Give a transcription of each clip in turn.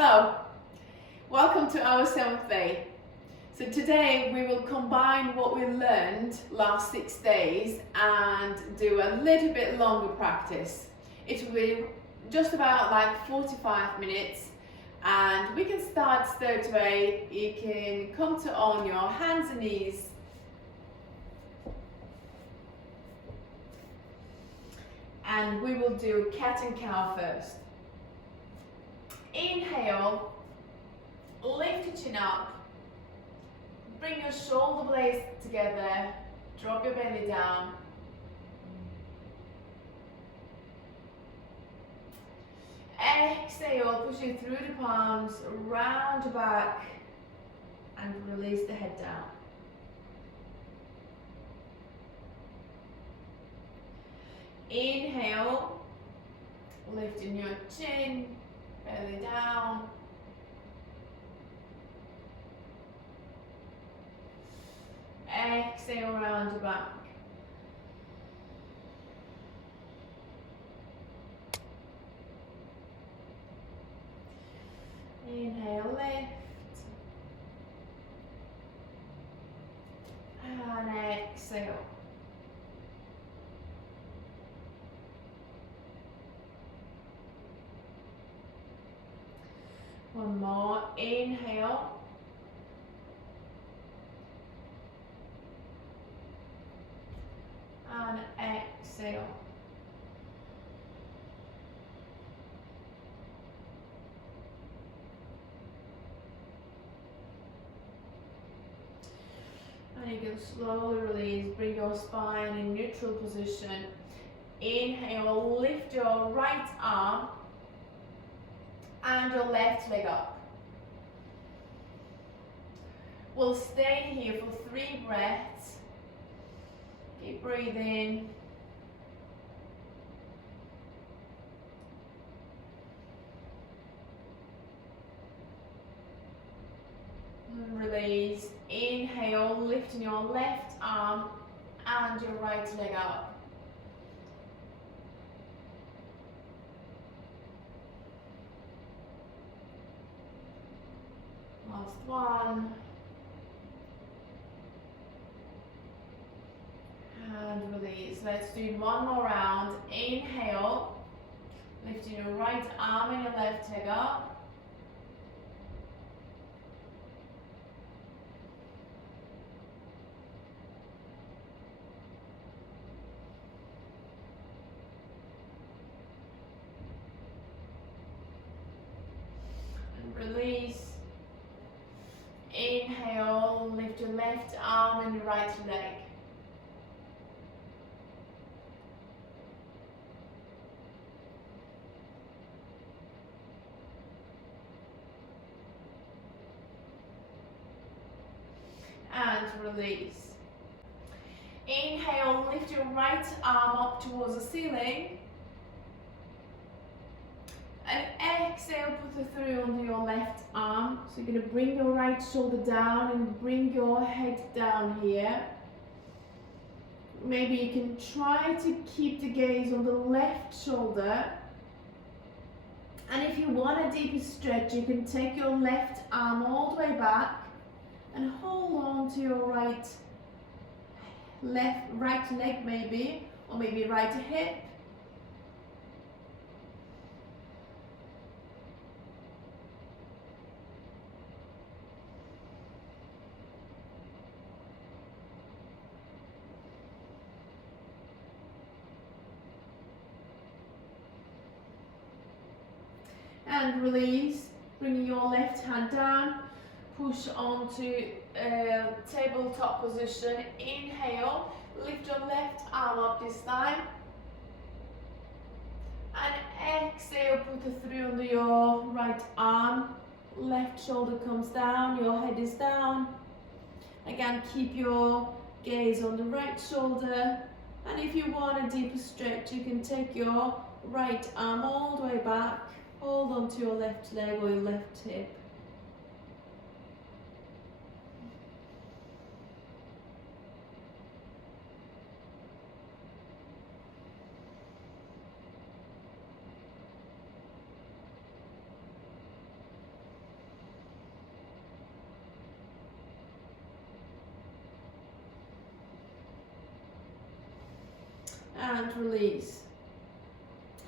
Hello, welcome to our 7th day. So today we will combine what we learned last 6 days and do a little bit longer practice. It will be just about like 45 minutes and we can start straight away. You can come to on your hands and knees. And we will do cat and cow first. Inhale, lift your chin up, bring your shoulder blades together, drop your belly down. Exhale, push it through the palms, round your back and release the head down. Inhale, lifting your chin, belly down. Exhale, round your back. Inhale, lift. And exhale. One more, inhale. And exhale. And you can slowly release, bring your spine in neutral position. Inhale, lift your right arm and your left leg up. We'll stay here for 3 breaths. Keep breathing. Release. Inhale, lifting your left arm and your right leg up. Last one. And release. Let's do one more round. Inhale, lifting your right arm and your left leg up. And release. Inhale, lift your left arm and your right leg. And release. Inhale, lift your right arm up towards the ceiling. And exhale, put it through onto your left arm. So you're going to bring your right shoulder down and bring your head down here. Maybe you can try to keep the gaze on the left shoulder. And if you want a deeper stretch, you can take your left arm all the way back and hold on to your right leg maybe, or maybe right hip. And release, bringing your left hand down, push onto tabletop position. Inhale, lift your left arm up this time. And exhale, put it through under your right arm. Left shoulder comes down, your head is down. Again, keep your gaze on the right shoulder. And if you want a deeper stretch, you can take your right arm all the way back. Hold on to your left leg or your left hip. and release.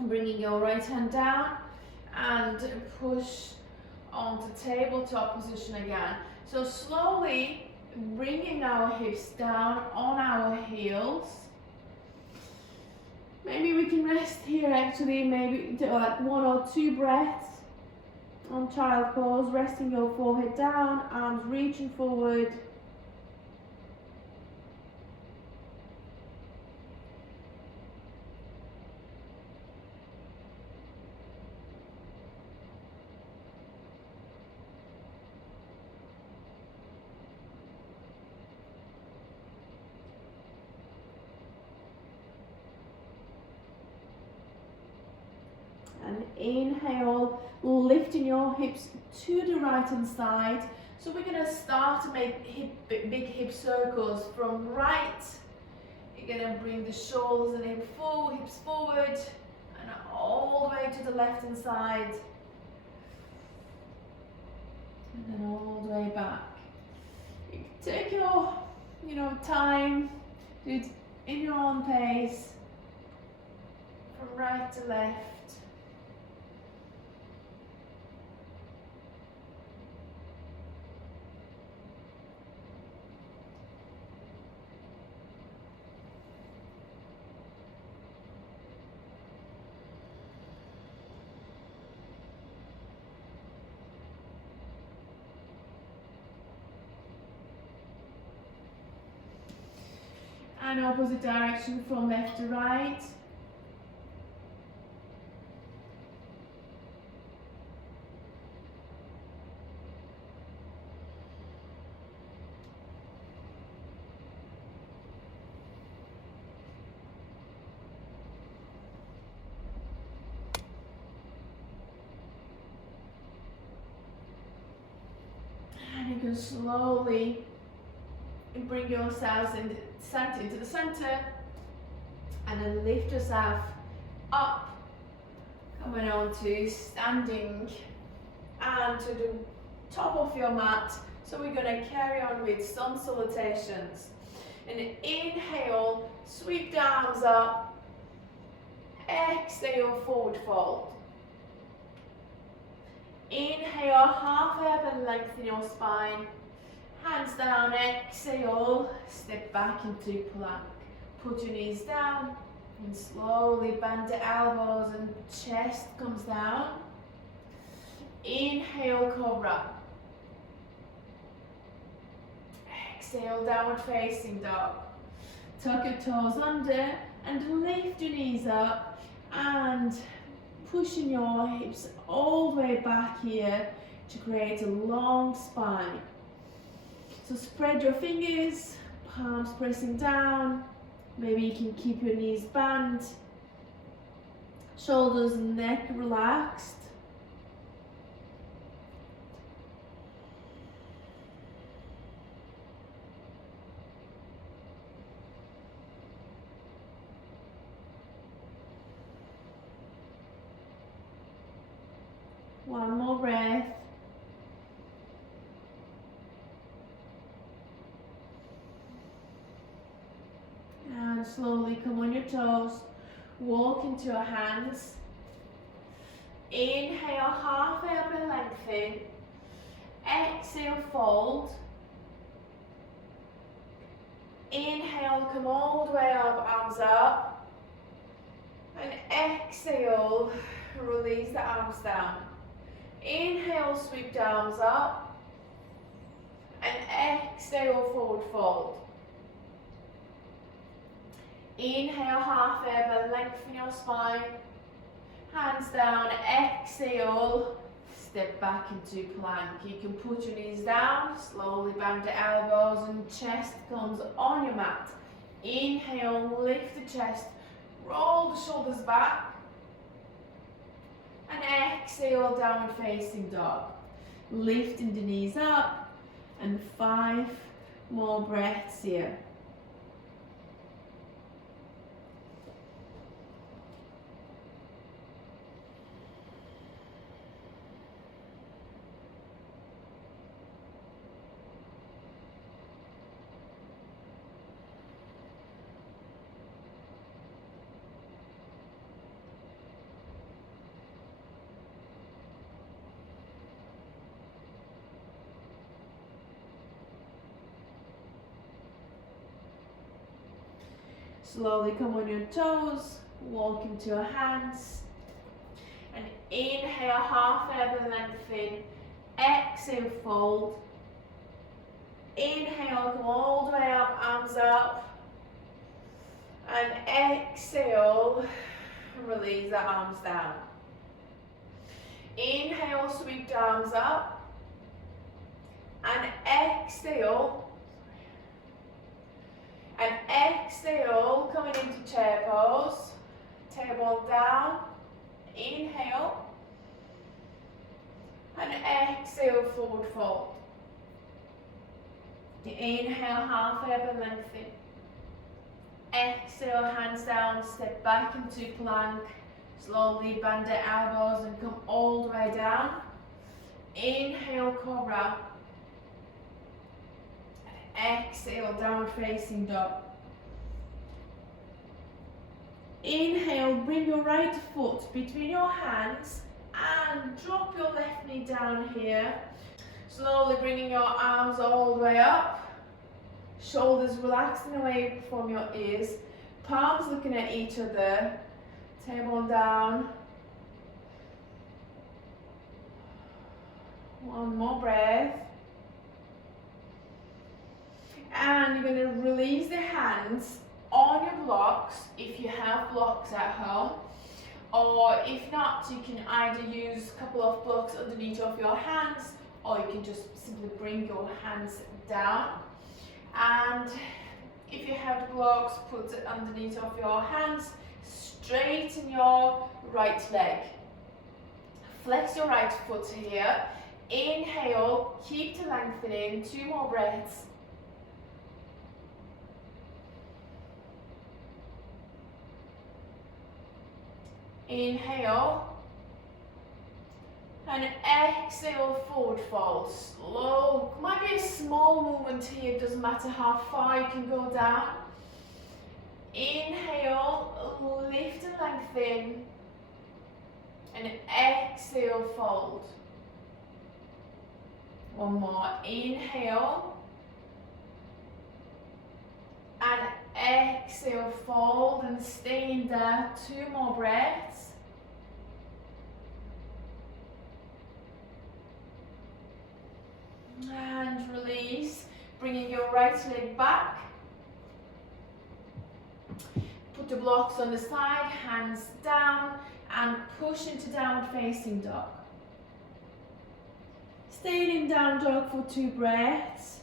Bringing your right hand down and push onto tabletop position again. So slowly bringing our hips down on our heels. Maybe we can rest here actually, maybe do like 1 or 2 breaths on child pose, resting your forehead down, arms reaching forward. And inhale, lifting your hips to the right hand side. So we're going to start to make big hip circles from right. You're going to bring the shoulders and hips forward and all the way to the left hand side. And then all the way back. You can take your time, do it in your own pace, from right to left. And opposite direction from left to right. And you can slowly bring yourselves into the center, and then lift yourself up, coming on to standing and to the top of your mat. So we're going to carry on with some salutations. And inhale, sweep the arms up, exhale, forward fold. Inhale, halfway up and lengthen your spine. Hands down, exhale, step back into plank. Put your knees down and slowly bend the elbows and chest comes down. Inhale, cobra. Exhale, downward facing dog. Tuck your toes under and lift your knees up and pushing your hips all the way back here to create a long spine. So spread your fingers, palms pressing down. Maybe you can keep your knees bent, shoulders and neck relaxed. One more breath. And slowly come on your toes, walk into your hands. Inhale, halfway up and lengthen. Exhale, fold. Inhale, come all the way up, arms up. And exhale, release the arms down. Inhale, sweep the arms up. And exhale, forward fold. Inhale, halfway up and lengthen your spine. Hands down, exhale, step back into plank. You can put your knees down, slowly bend the elbows and chest comes on your mat. Inhale, lift the chest, roll the shoulders back. And exhale, downward facing dog. Lifting the knees up and 5 more breaths here. Slowly come on your toes, walk into your hands. And inhale, half elbow lengthen. Exhale, fold. Inhale, come all the way up, arms up. And exhale, release the arms down. Inhale, sweep the arms up. And exhale. And exhale, coming into chair pose. Tailbone down. Inhale. And exhale, forward fold. Inhale, half elbow lengthen. Exhale, hands down, step back into plank. Slowly bend the elbows and come all the way down. Inhale, cobra. Exhale, downward facing dog. Inhale, bring your right foot between your hands and drop your left knee down here. Slowly bringing your arms all the way up. Shoulders relaxing away from your ears. Palms looking at each other. Tailbone down. One more breath. And you're going to release the hands on your blocks if you have blocks at home. Or if not, you can either use a couple of blocks underneath of your hands, or you can just simply bring your hands down. And if you have the blocks, put it underneath of your hands. Straighten your right leg. Flex your right foot here. Inhale, keep the lengthening. 2 more breaths. Inhale. And exhale, forward fold. Slow. Might be a small movement here, doesn't matter how far you can go down. Inhale, lift and lengthen. And exhale, fold. One more. Inhale. And exhale, fold and stay in there. 2 more breaths. And release, bringing your right leg back. Put the blocks on the side, hands down, and push into downward facing dog. Stay in down dog for 2 breaths.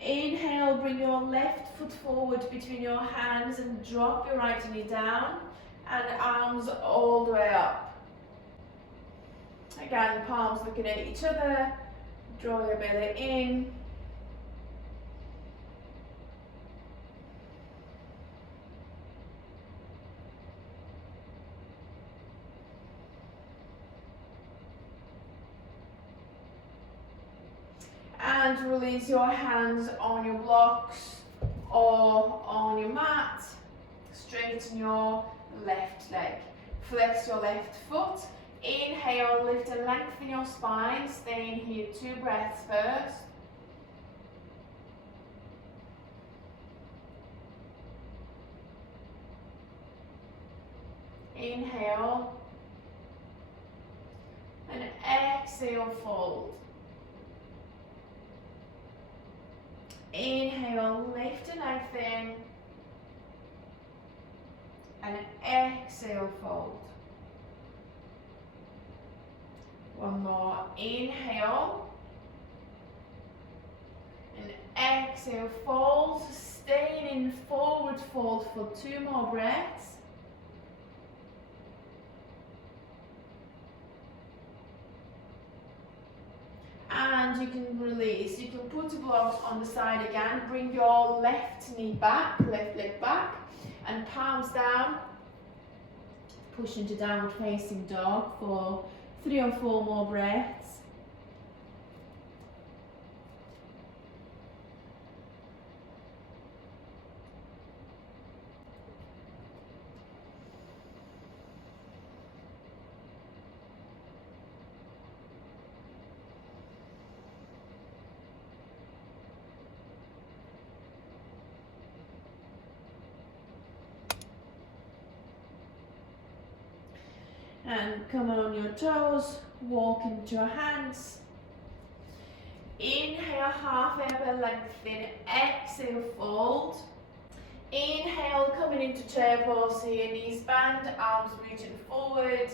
Inhale, bring your left foot forward between your hands and drop your right knee down and arms all the way up. Again, palms looking at each other, draw your belly in. And release your hands on your blocks or on your mat. Straighten your left leg. Flex your left foot. Inhale, lift and lengthen your spine. Stay in here 2 breaths first. Inhale. And exhale, fold. Inhale, lift and lengthen. And exhale, fold. One more. Inhale. And exhale, fold. Staying in forward fold for 2 more breaths. And you can release. You can put the blocks on the side again. Bring your left knee back, left leg back, and palms down. Push into downward facing dog for 3 or 4 more breaths. And come on your toes, walk into your hands. Inhale, half elbow lengthen, exhale, fold. Inhale, coming into chair pose here, knees bend, arms reaching forward.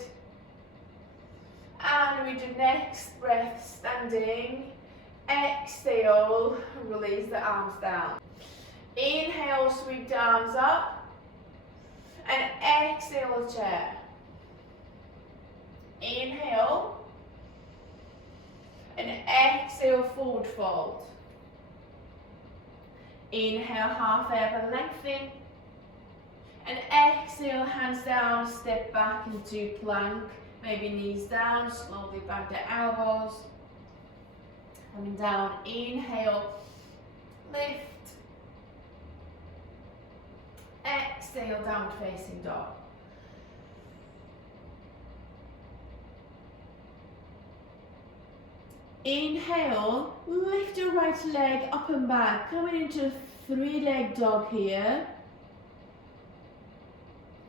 And we do next breath standing. Exhale, release the arms down. Inhale, sweep the arms up. And exhale, chair. Inhale. And exhale, forward fold. Inhale, half elbow lengthen. And exhale, hands down, step back into plank. Maybe knees down, slowly bend the elbows. Coming down, inhale, lift. Exhale, downward facing dog. Inhale, lift your right leg up and back, coming into three-leg dog here.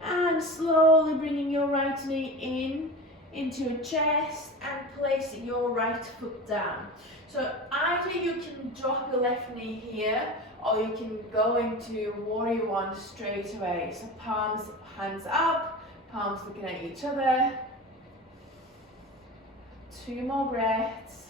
And slowly bringing your right knee in into your chest and placing your right foot down. So either you can drop your left knee here, or you can go into warrior one straight away. So palms, hands up, palms looking at each other. 2 more breaths.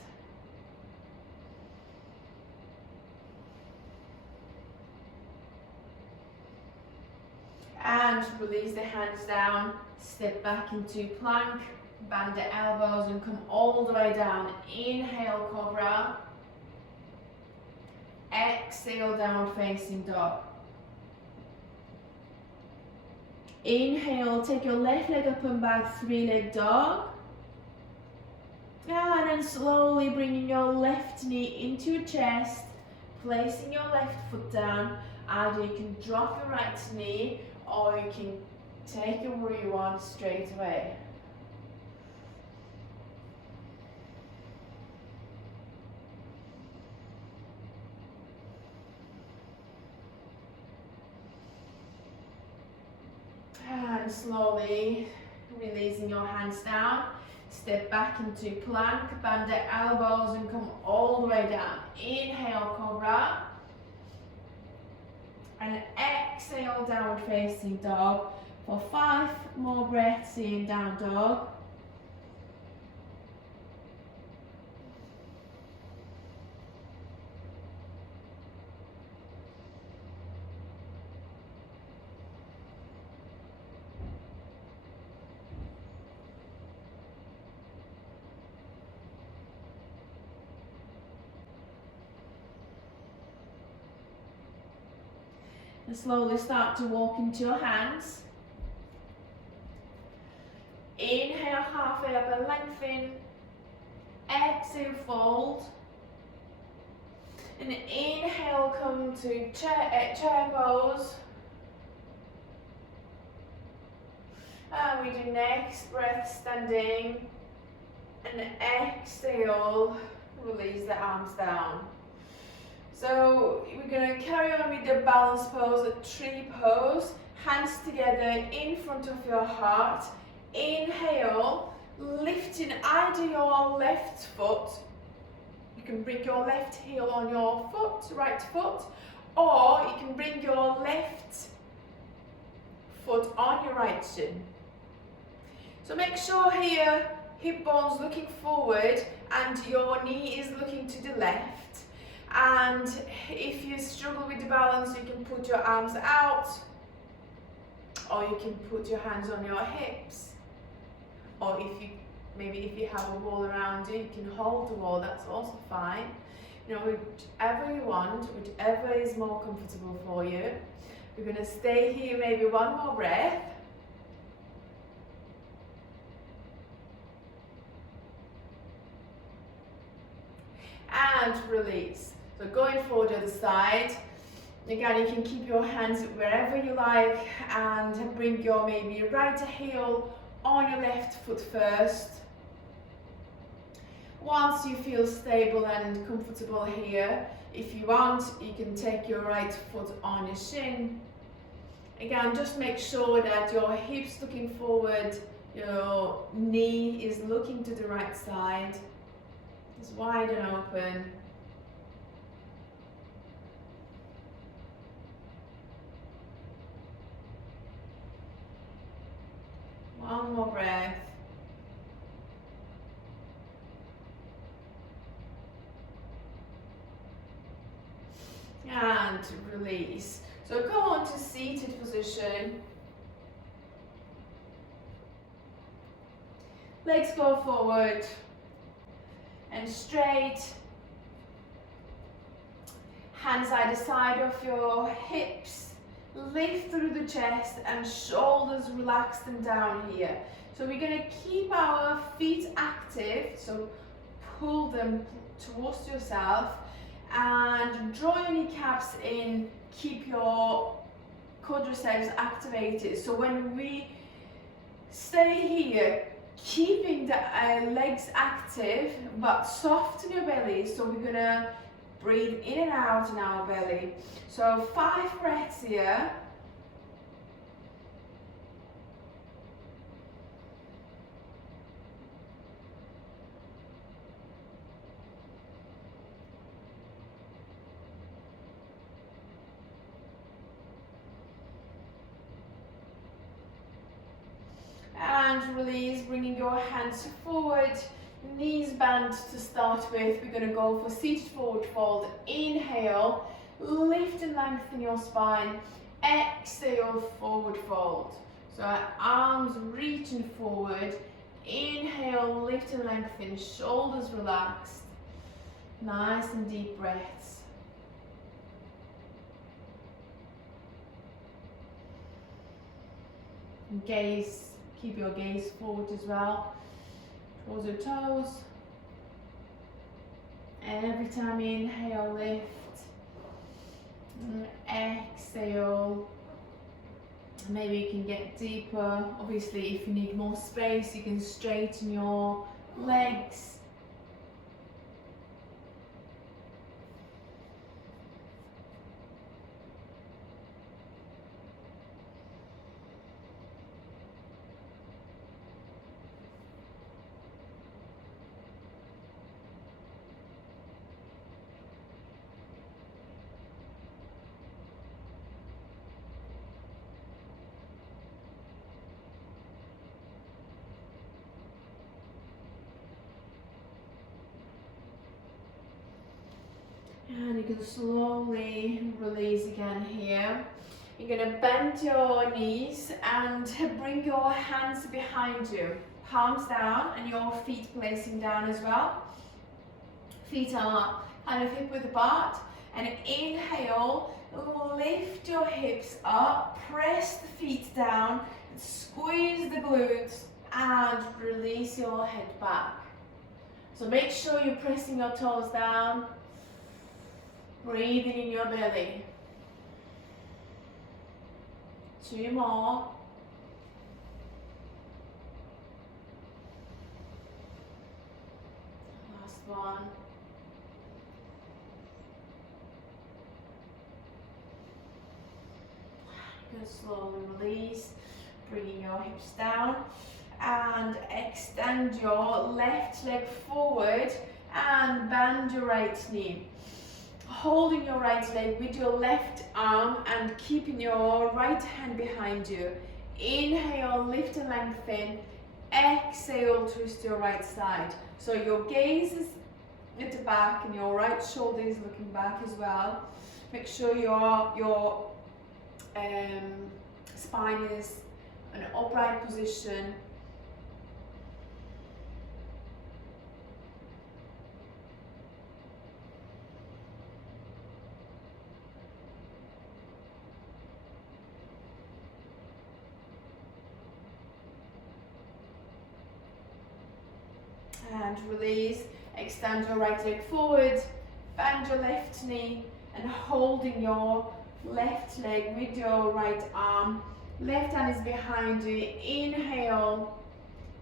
And release the hands down, step back into plank, bend the elbows and come all the way down. Inhale, cobra. Exhale, downward facing dog. Inhale, take your left leg up and back, three-leg dog. And then slowly bringing your left knee into your chest, placing your left foot down. Either you can drop your right knee, or you can take your warrior one straight away. And slowly releasing your hands down, step back into plank, bend the elbows and come all the way down. Inhale, cobra. And exhale, downward facing dog for 5 more breaths in down dog. And slowly start to walk into your hands. Inhale, half elbow lengthen. Exhale, fold. And inhale, come to chair pose. And we do next breath standing. And exhale, release the arms down. So we're going to carry on with the balance pose, a tree pose. Hands together in front of your heart. Inhale, lifting either your left foot. You can bring your left heel on your foot, right foot, or you can bring your left foot on your right shin. So make sure here, hip bone's looking forward and your knee is looking to the left. And if you struggle with the balance, you can put your arms out, or you can put your hands on your hips, or if you have a wall around you, you can hold the wall, that's also fine. You know, whichever you want, whichever is more comfortable for you. We're going to stay here maybe 1 more breath. And release. So going forward to the side. Again, you can keep your hands wherever you like and bring your maybe right heel on your left foot first. Once you feel stable and comfortable here, if you want, you can take your right foot on your shin. Again, just make sure that your hips looking forward, Your knee is looking to the right side. It's wide and open. One more breath. And release. So go on to seated position. Legs go forward and straight. Hands either side of your hips. Lift through the chest and shoulders relaxed and down here. So we're going to keep our feet active. So pull them towards yourself and draw your kneecaps in. Keep your quadriceps activated. So when we stay here, keeping the legs active but soft in your belly. So we're going to breathe in and out in our belly. So 5 breaths here. And release, bringing your hands forward, knees bent to start with. We're going to go for seated forward fold. Inhale, lift and lengthen your spine. Exhale, forward fold. So our arms reaching forward. Inhale, lift and lengthen, shoulders relaxed. Nice and deep breaths. Gaze. Keep your gaze forward as well, towards your toes. Every time you inhale, lift. And exhale. Maybe you can get deeper. Obviously, if you need more space, you can straighten your legs. And you can slowly release again here. You're going to bend your knees and bring your hands behind you. Palms down and your feet placing down as well. Feet are kind of hip width apart. And inhale, lift your hips up, press the feet down, and squeeze the glutes and release your head back. So make sure you're pressing your toes down. Breathing in your belly. 2 more. Last one. You can slowly release, bringing your hips down and extend your left leg forward and bend your right knee. Holding your right leg with your left arm and keeping your right hand behind you. Inhale, lift and lengthen. Exhale, twist your right side. So your gaze is at the back and your right shoulder is looking back as well. Make sure your spine is in an upright position. And release, extend your right leg forward, bend your left knee and holding your left leg with your right arm. Left hand is behind you. Inhale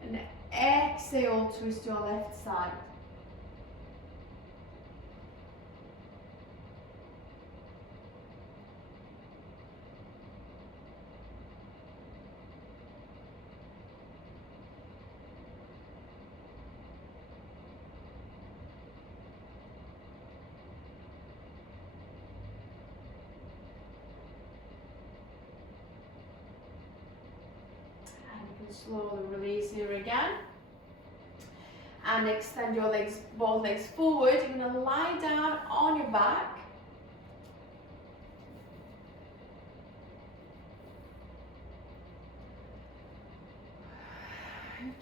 and exhale, twist your left side. Slowly release here again. And extend your legs, both legs forward. You're going to lie down on your back.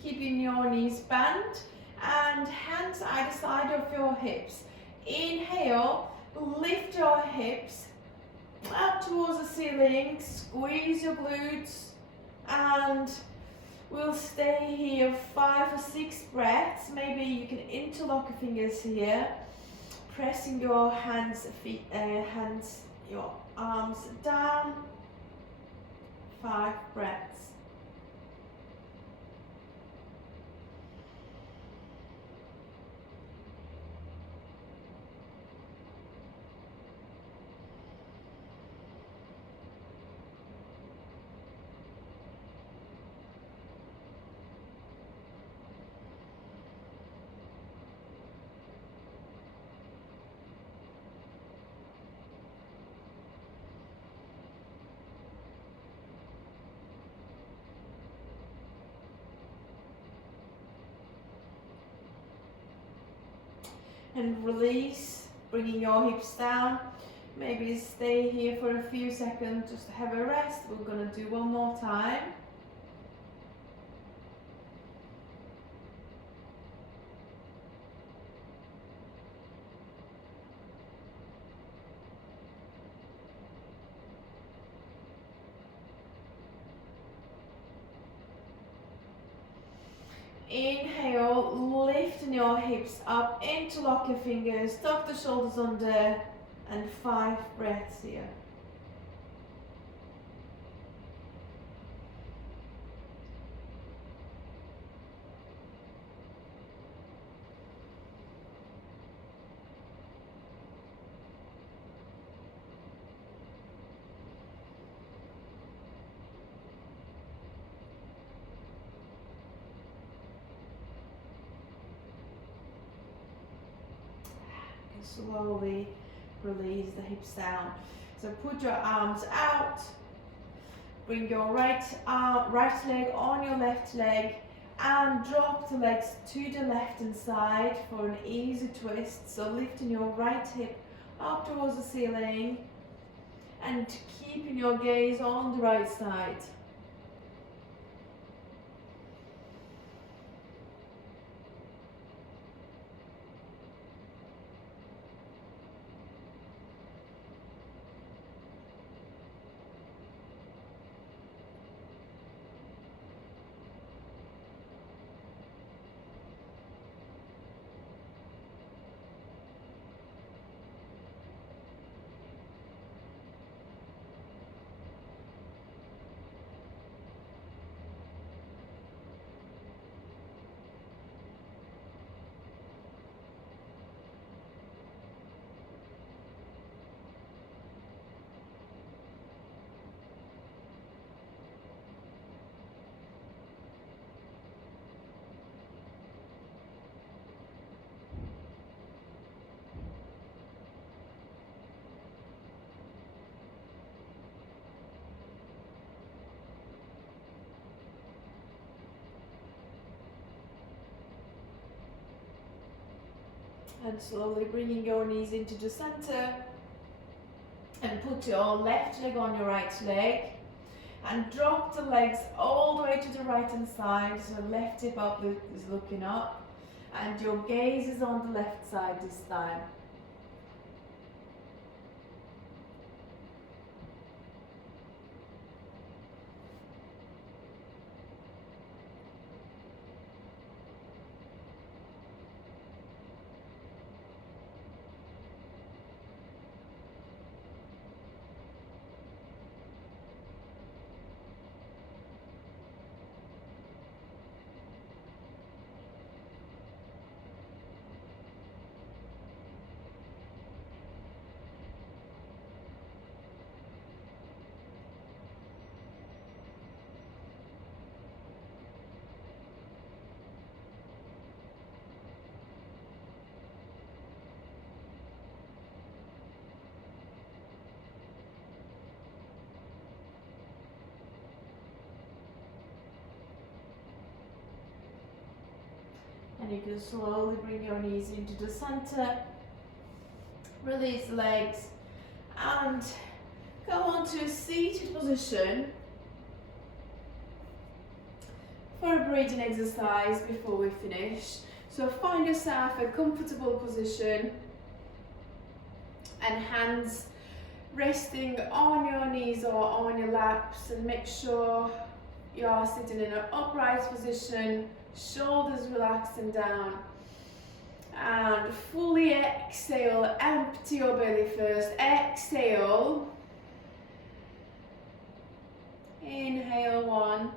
Keeping your knees bent and hands either side of your hips. Inhale, lift your hips up towards the ceiling, squeeze your glutes, and we'll stay here 5 or 6 breaths. Maybe you can interlock your fingers here, pressing your your arms down. 5 breaths. And release, bringing your hips down. Maybe stay here for a few seconds just to have a rest. We're going to do one more time. Inhale, lifting your hips up, interlock your fingers, tuck the shoulders under, and 5 breaths here. Slowly release the hips down. So put your arms out, bring your right leg on your left leg, and drop the legs to the left hand side for an easy twist. So lifting your right hip up towards the ceiling and keeping your gaze on the right side. And slowly bringing your knees into the center, and put your left leg on your right leg and drop the legs all the way to the right hand side. So left hip up is looking up and your gaze is on the left side this time. And you can slowly bring your knees into the center, release the legs, and go on to a seated position for a breathing exercise before we finish. So find yourself a comfortable position and hands resting on your knees or on your laps, and make sure you are sitting in an upright position, shoulders relaxing down. And fully exhale, empty your belly first. Exhale. Inhale, 1,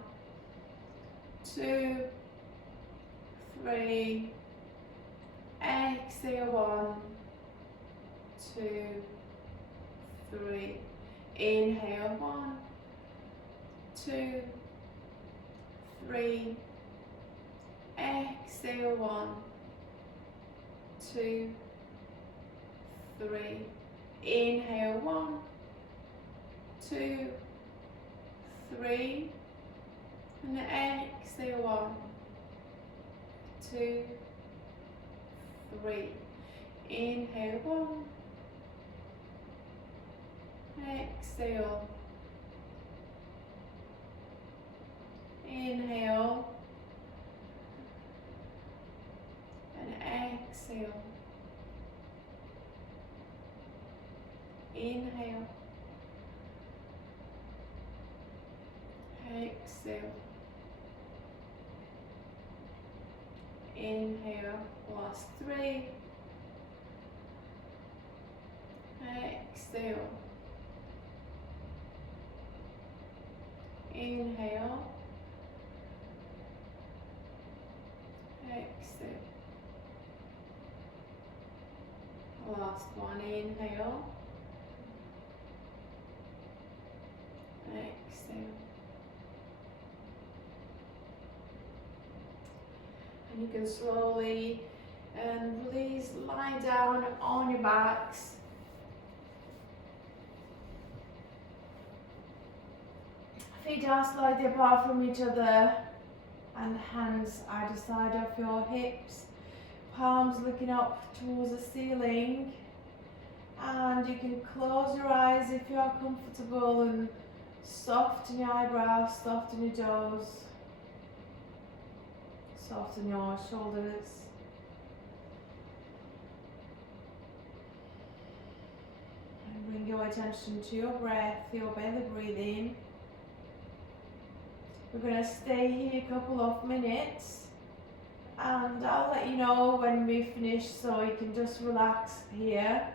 2, 3. Exhale, 1, 2, 3. Inhale, 1, 2, 3. Exhale, 1, 2, 3. Inhale, 1, 2, 3. And exhale, 1, 2, 3. Inhale, 1. Exhale. Inhale. And exhale. Inhale. Exhale. Inhale. Last 3. Exhale. Inhale. Exhale. Last one. Inhale. Exhale. And you can slowly and release, lie down on your backs. Feet are slightly apart from each other and hands either side of your hips. Palms looking up towards the ceiling. And you can close your eyes if you are comfortable and soften your eyebrows, soften your jaws, soften your shoulders. And bring your attention to your breath, your belly breathing. We're going to stay here a couple of minutes and I'll let you know when we finish so you can just relax here.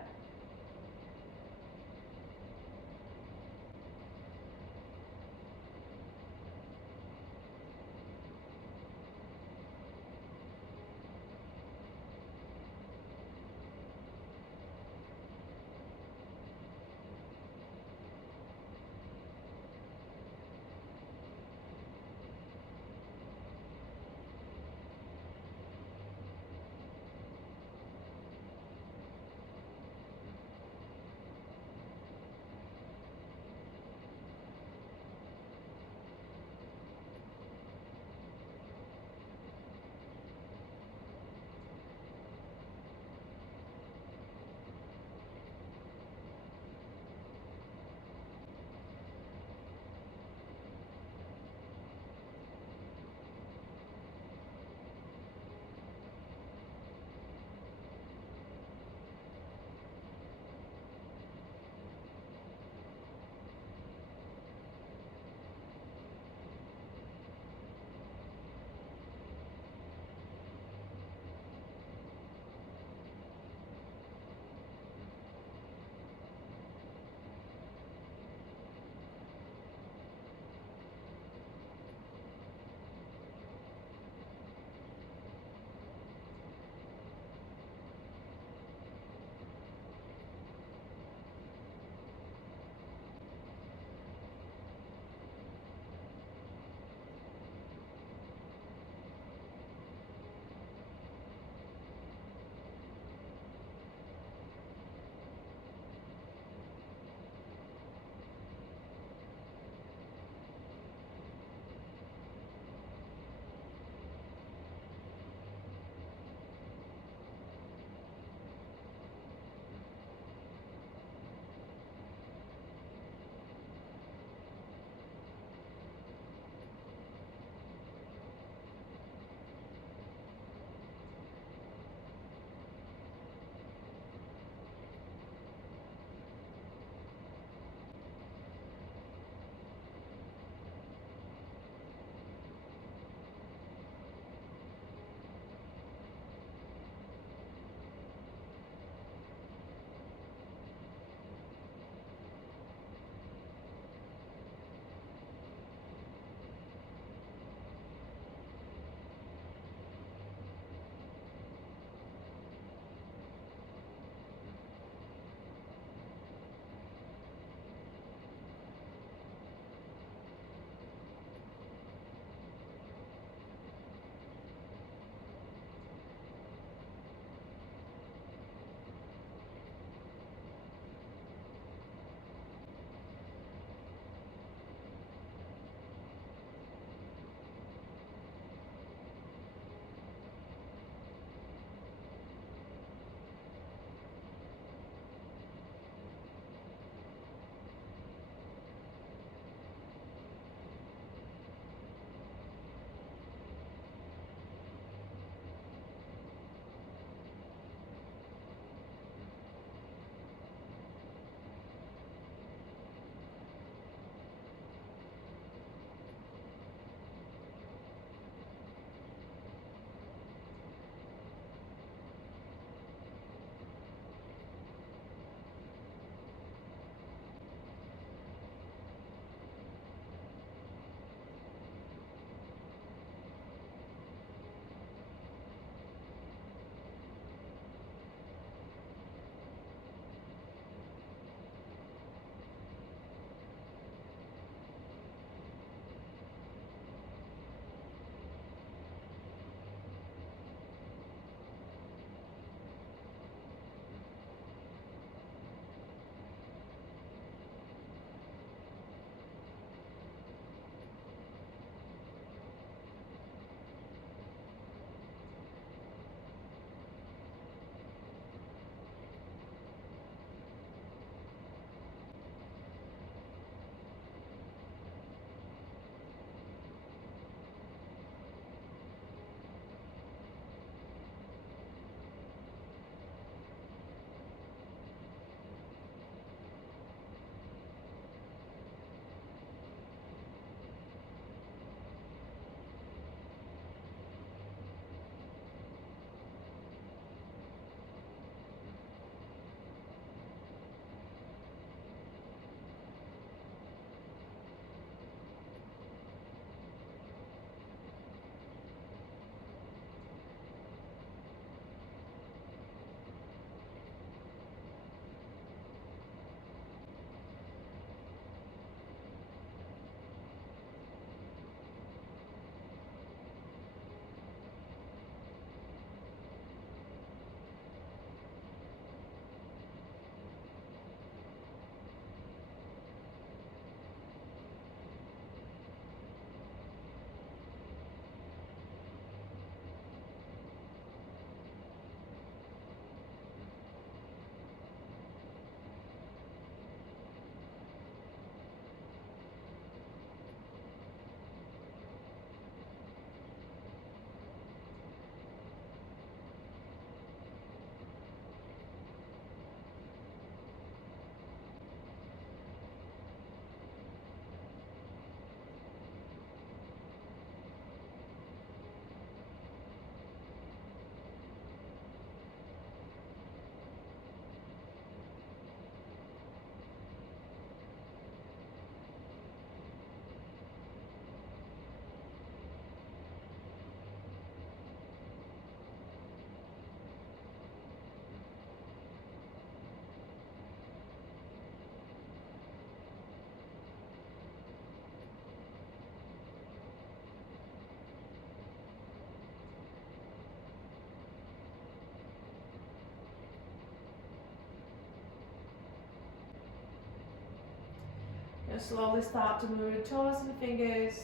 And slowly start to move your toes and fingers.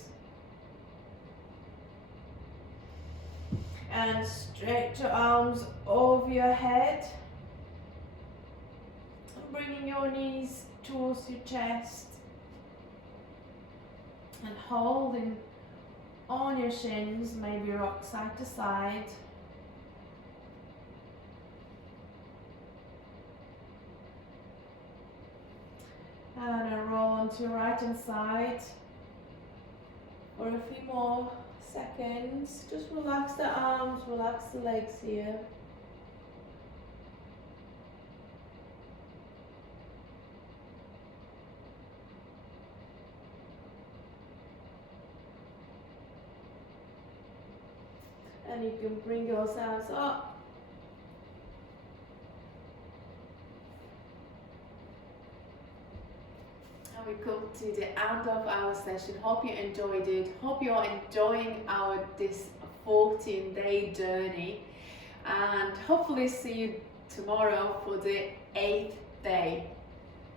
And stretch your arms over your head. And bringing your knees towards your chest. And holding on your shins, maybe rock side to side. And a roll onto your right hand side for a few more seconds. Just relax the arms, relax the legs here. And you can bring yourselves up. And we come to the end of our session. Hope you enjoyed it. Hope you're enjoying this 14-day journey. And hopefully see you tomorrow for the 8th day.